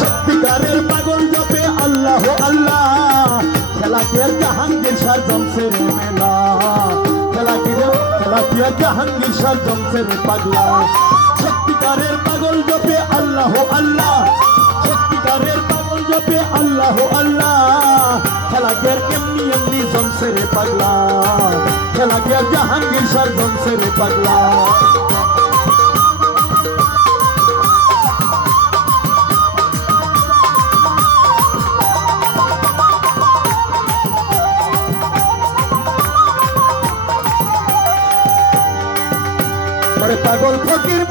সত্যিকারের পাগল জপে আল্লাহ আল্লাহ। খেলা কি আর জাহাঙ্গীর শাহ জমসের মেলা। খেলা কি আর- খেলা কি আর জাহাঙ্গীর শাহ জমসের পাগলা। সত্যিকারের পাগল জপে আল্লাহ আল্লাহ। সত্যিকারের পাগল জপে আল্লাহ আল্লাহ। খেলা কি আর এমনি এমনি জমসের পাগলা। খেলা কি আর জাহাঙ্গীর শাহ জমসের পাগলা। পরে পাগল ফকির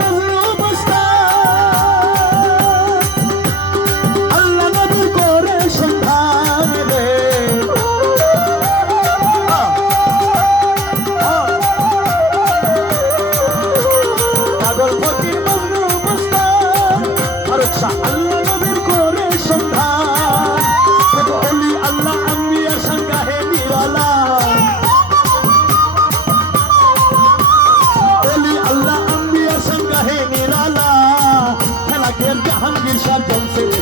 নবীর করে। পাগল ফকির আল্লাহ নবীর করে সন্ধান জাহাঙ্গীর শাহ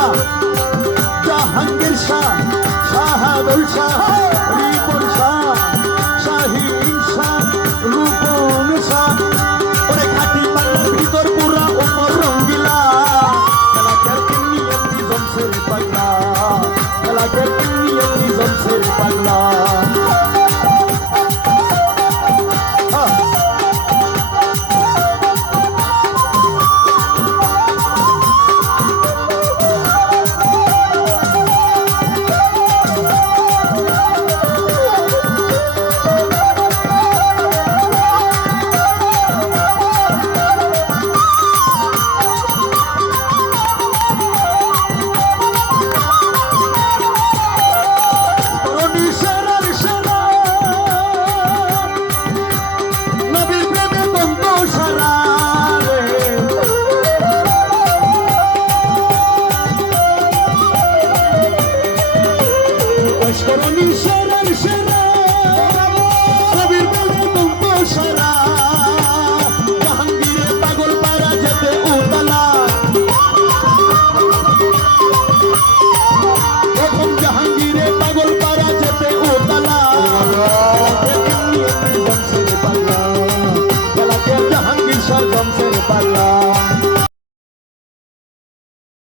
শাহ জাহাঙ্গীর শাহ শাহাদুল শাহ।